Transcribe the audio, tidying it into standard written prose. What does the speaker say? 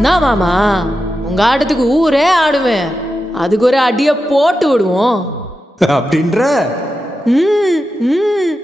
நான் மாமா உங்க ஆட்டத்துக்கு ஊரே ஆடுவேன். அதுக்கு ஒரு அடிய போட்டு விடுவோம் அப்படின்ற ம் ம்